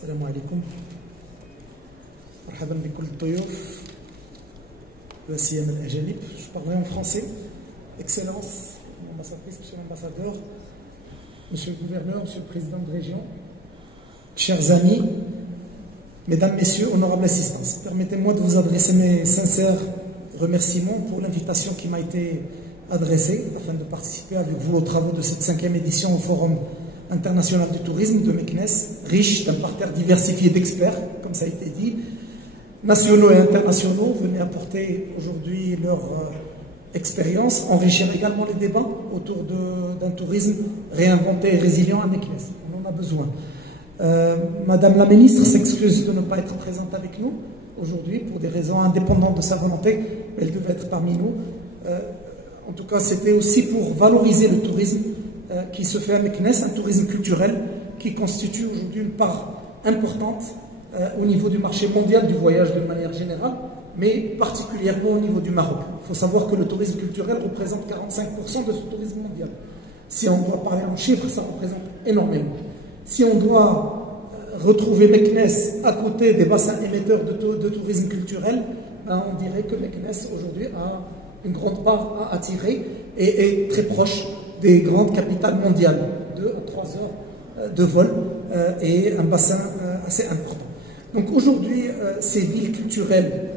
السلام عليكم. مرحبا بكل الضيوف لا سيما الأجانب. Je parlerai en français. Excellence, ambassadrice, monsieur l'ambassadeur, monsieur le gouverneur, monsieur le président de région, chers amis, mesdames, messieurs, honorables assistants, permettez-moi de vous adresser mes sincères remerciements pour l'invitation qui m'a été adressée afin de participer avec vous aux travaux de cette 5e édition au Forum international du tourisme de Meknès, riche d'un parterre diversifié d'experts, comme ça a été dit, nationaux et internationaux, venaient apporter aujourd'hui leur expérience, enrichir également les débats autour d'un tourisme réinventé et résilient à Meknès. On en a besoin. Madame la ministre s'excuse de ne pas être présente avec nous aujourd'hui pour des raisons indépendantes de sa volonté, mais elle devait être parmi nous. En tout cas, c'était aussi pour valoriser le tourisme qui se fait à Meknès, un tourisme culturel qui constitue aujourd'hui une part importante au niveau du marché mondial du voyage d'une manière générale, mais particulièrement au niveau du Maroc. Il faut savoir que le tourisme culturel représente 45% de ce tourisme mondial. Si on doit parler en chiffres, ça représente énormément. Si on doit retrouver Meknès à côté des bassins émetteurs de tourisme culturel, ben on dirait que Meknès aujourd'hui a une grande part à attirer et est très proche des grandes capitales mondiales, 2 à 3 heures de vol et un bassin assez important. Donc aujourd'hui, ces villes culturelles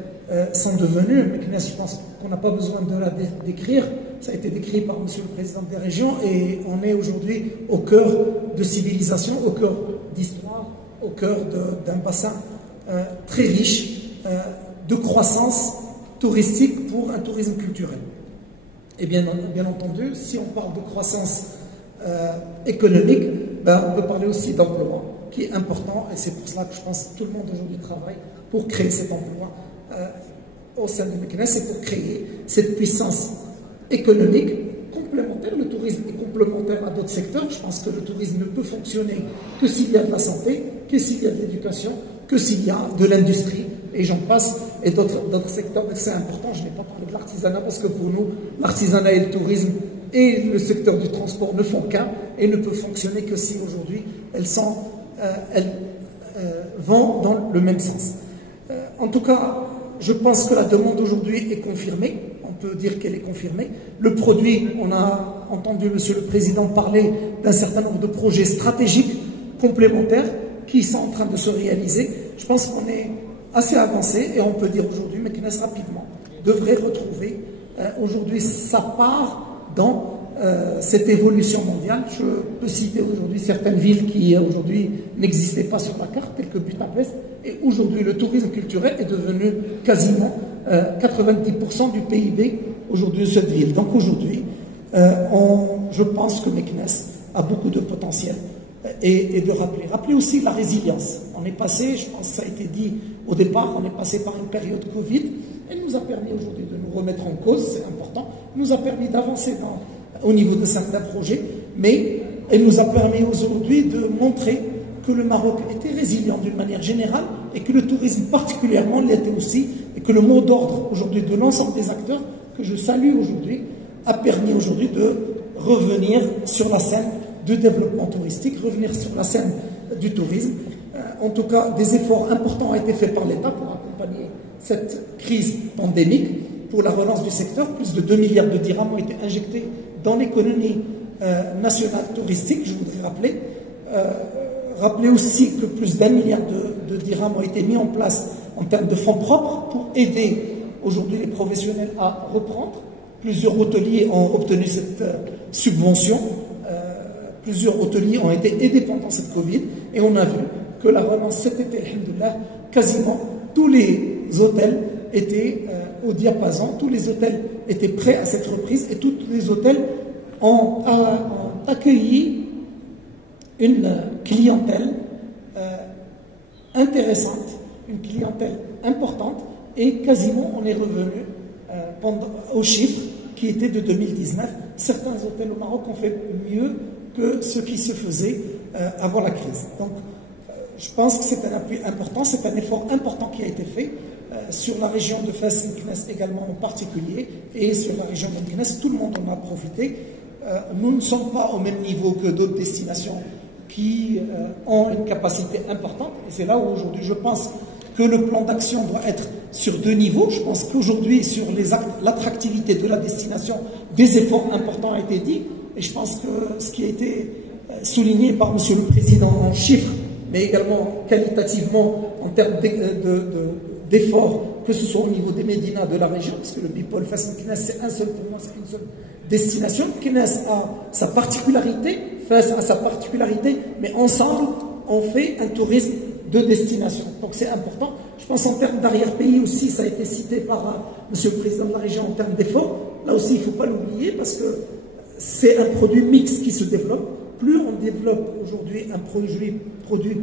sont devenues, Meknès, je pense qu'on n'a pas besoin de la décrire, ça a été décrit par monsieur le président des régions, et on est aujourd'hui au cœur de civilisation, au cœur d'histoire, au cœur d'un bassin très riche de croissance touristique pour un tourisme culturel. Et bien entendu, si on parle de croissance économique, ben, on peut parler aussi d'emploi, qui est important, et c'est pour cela que je pense que tout le monde aujourd'hui travaille pour créer cet emploi au sein de Meknès et pour créer cette puissance économique complémentaire. Le tourisme est complémentaire à d'autres secteurs. Je pense que le tourisme ne peut fonctionner que s'il y a de la santé, que s'il y a de l'éducation, que s'il y a de l'industrie, et j'en passe, et d'autres secteurs. Mais c'est important, je n'ai pas parlé de l'artisanat, parce que pour nous, l'artisanat et le tourisme et le secteur du transport ne font qu'un, et ne peuvent fonctionner que si aujourd'hui elles vont dans le même sens. En tout cas, je pense que la demande aujourd'hui est confirmée, on peut dire qu'elle est confirmée. Le produit, on a entendu monsieur le président parler d'un certain nombre de projets stratégiques complémentaires qui sont en train de se réaliser. Je pense qu'on est assez avancé, et on peut dire aujourd'hui, Meknès rapidement devrait retrouver aujourd'hui sa part dans cette évolution mondiale. Je peux citer aujourd'hui certaines villes qui aujourd'hui n'existaient pas sur la carte, telles que Budapest, et aujourd'hui le tourisme culturel est devenu quasiment 90% du PIB aujourd'hui de cette ville. Donc aujourd'hui, je pense que Meknès a beaucoup de potentiel. Et de rappeler aussi la résilience. On est passé, je pense que ça a été dit au départ, on est passé par une période Covid, elle nous a permis aujourd'hui de nous remettre en cause, c'est important, nous a permis d'avancer au niveau de certains projets, mais elle nous a permis aujourd'hui de montrer que le Maroc était résilient d'une manière générale, et que le tourisme particulièrement l'était aussi, et que le mot d'ordre aujourd'hui de l'ensemble des acteurs, que je salue aujourd'hui, a permis aujourd'hui de revenir sur la scène du développement touristique, revenir sur la scène du tourisme. En tout cas, des efforts importants ont été faits par l'État pour accompagner cette crise pandémique, pour la relance du secteur. Plus de 2 milliards de dirhams ont été injectés dans l'économie nationale touristique, je voudrais rappeler aussi que plus d'1 milliard de dirhams ont été mis en place en termes de fonds propres pour aider aujourd'hui les professionnels à reprendre. Plusieurs hôteliers ont obtenu cette subvention. Plusieurs hôteliers ont été aidés pendant cette Covid, et on a vu que la relance cet été, alhamdoulilah, quasiment tous les hôtels étaient au diapason, tous les hôtels étaient prêts à cette reprise, et tous les hôtels ont accueilli une clientèle intéressante, une clientèle importante, et quasiment on est revenu aux chiffres qui étaient de 2019. Certains hôtels au Maroc ont fait mieux que ce qui se faisait avant la crise. Donc, je pense que c'est un appui important, c'est un effort important qui a été fait sur la région de Fès, Meknès également en particulier, et sur la région de Meknès, tout le monde en a profité. Nous ne sommes pas au même niveau que d'autres destinations qui ont une capacité importante. Et c'est là où aujourd'hui je pense que le plan d'action doit être sur 2 niveaux. Je pense qu'aujourd'hui, sur l'attractivité de la destination, des efforts importants ont été dits. Et je pense que ce qui a été souligné par M. le Président en chiffres, mais également qualitativement en termes d'efforts, que ce soit au niveau des médinas de la région, parce que le Bipol Fès Meknès, c'est pour moi, c'est une seule destination. Meknès a sa particularité, Fès a sa particularité, mais ensemble, on fait un tourisme de destination. Donc c'est important. Je pense en termes d'arrière-pays aussi, ça a été cité par M. le Président de la région en termes d'efforts. Là aussi, il ne faut pas l'oublier parce que c'est un produit mixte qui se développe. Plus on développe aujourd'hui un produit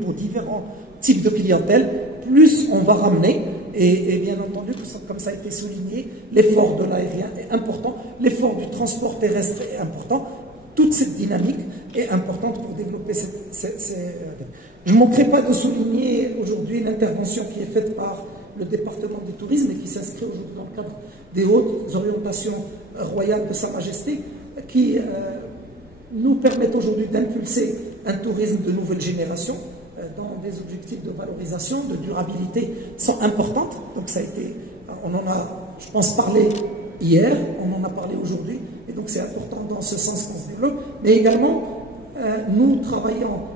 pour différents types de clientèle, plus on va ramener. Et bien entendu, comme ça a été souligné, l'effort de l'aérien est important, l'effort du transport terrestre est important. Toute cette dynamique est importante pour développer Je ne manquerai pas de souligner aujourd'hui l'intervention qui est faite par le département du tourisme et qui s'inscrit aujourd'hui dans le cadre des hautes orientations royales de Sa Majesté, qui nous permettent aujourd'hui d'impulser un tourisme de nouvelle génération dans des objectifs de valorisation, de durabilité sont importantes. Donc ça a été, on en a, je pense, parlé hier, on en a parlé aujourd'hui, et donc c'est important dans ce sens qu'on se développe. Mais également, nous travaillons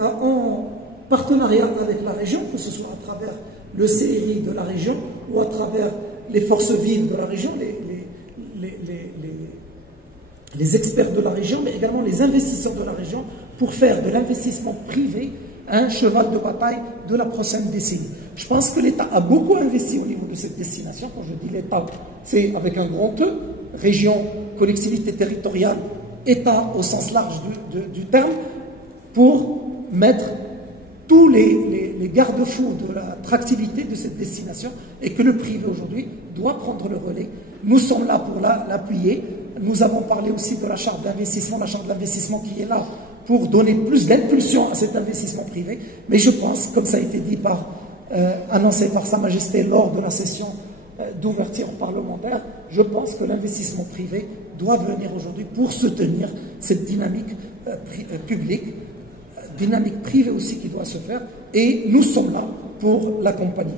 en partenariat avec la région, que ce soit à travers le CRI de la région ou à travers les forces vives de la région, les experts de la région, mais également les investisseurs de la région, pour faire de l'investissement privé un cheval de bataille de la prochaine décennie. Je pense que l'État a beaucoup investi au niveau de cette destination. Quand je dis l'État, c'est avec un grand E, région, collectivité territoriale, État au sens large du terme, pour mettre tous les garde-fous de l'attractivité de cette destination et que le privé aujourd'hui doit prendre le relais. Nous sommes là pour l'appuyer. Nous avons parlé aussi de la charte d'investissement, la charte d'investissement qui est là pour donner plus d'impulsion à cet investissement privé. Mais je pense, comme ça a été dit annoncé par Sa Majesté lors de la session d'ouverture parlementaire, je pense que l'investissement privé doit venir aujourd'hui pour soutenir cette dynamique publique, dynamique privée aussi qui doit se faire, et nous sommes là pour l'accompagner.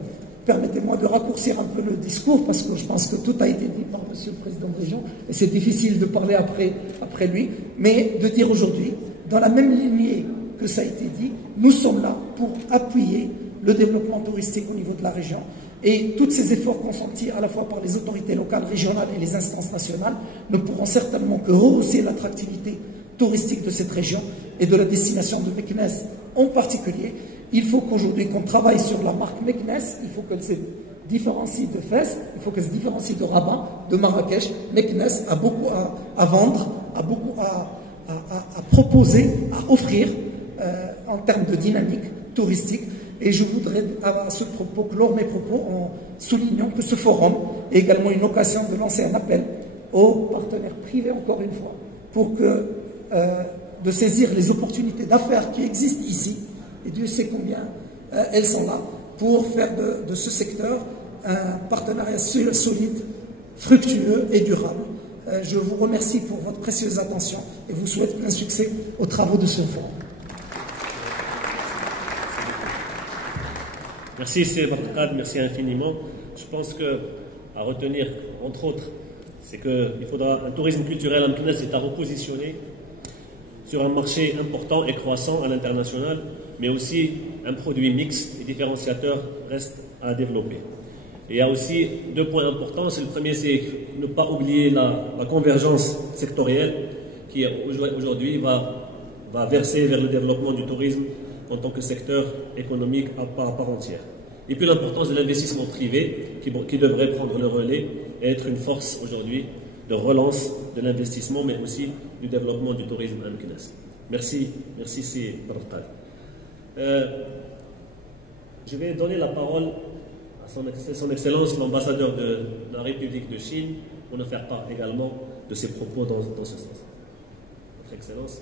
Permettez-moi de raccourcir un peu le discours parce que je pense que tout a été dit par M. le Président de région et c'est difficile de parler après lui, mais de dire aujourd'hui, dans la même lignée que ça a été dit, nous sommes là pour appuyer le développement touristique au niveau de la région et tous ces efforts consentis à la fois par les autorités locales, régionales et les instances nationales ne pourront certainement que rehausser l'attractivité touristique de cette région et de la destination de Meknès en particulier. Il faut qu'aujourd'hui qu'on travaille sur la marque Meknès, il faut qu'elle se différencie de Fès, il faut qu'elle se différencie de Rabat, de Marrakech. Meknès a beaucoup à vendre, a beaucoup à proposer, à offrir en termes de dynamique touristique. Et je voudrais à ce propos clore mes propos en soulignant que ce forum est également une occasion de lancer un appel aux partenaires privés, encore une fois, pour que de saisir les opportunités d'affaires qui existent ici, et Dieu sait combien elles sont là, pour faire de ce secteur un partenariat solide, fructueux et durable. Je vous remercie pour votre précieuse attention et vous souhaite plein succès aux travaux de ce forum. Merci, c'est Bartad, merci infiniment. Je pense que à retenir, entre autres, c'est qu'il faudra un tourisme culturel en Meknès est à repositionner sur un marché important et croissant à l'international, mais aussi un produit mixte et différenciateur reste à développer. Et il y a aussi 2 points importants. Le premier, c'est ne pas oublier la convergence sectorielle qui aujourd'hui va verser vers le développement du tourisme en tant que secteur économique à part entière. Et puis l'importance de l'investissement privé qui devrait prendre le relais et être une force aujourd'hui de relance de l'investissement, mais aussi du développement du tourisme à Meknès. Merci, c'est Bartal. Je vais donner la parole à son Excellence l'ambassadeur de la République de Chine pour nous faire part également de ses propos dans ce sens. Votre Excellence.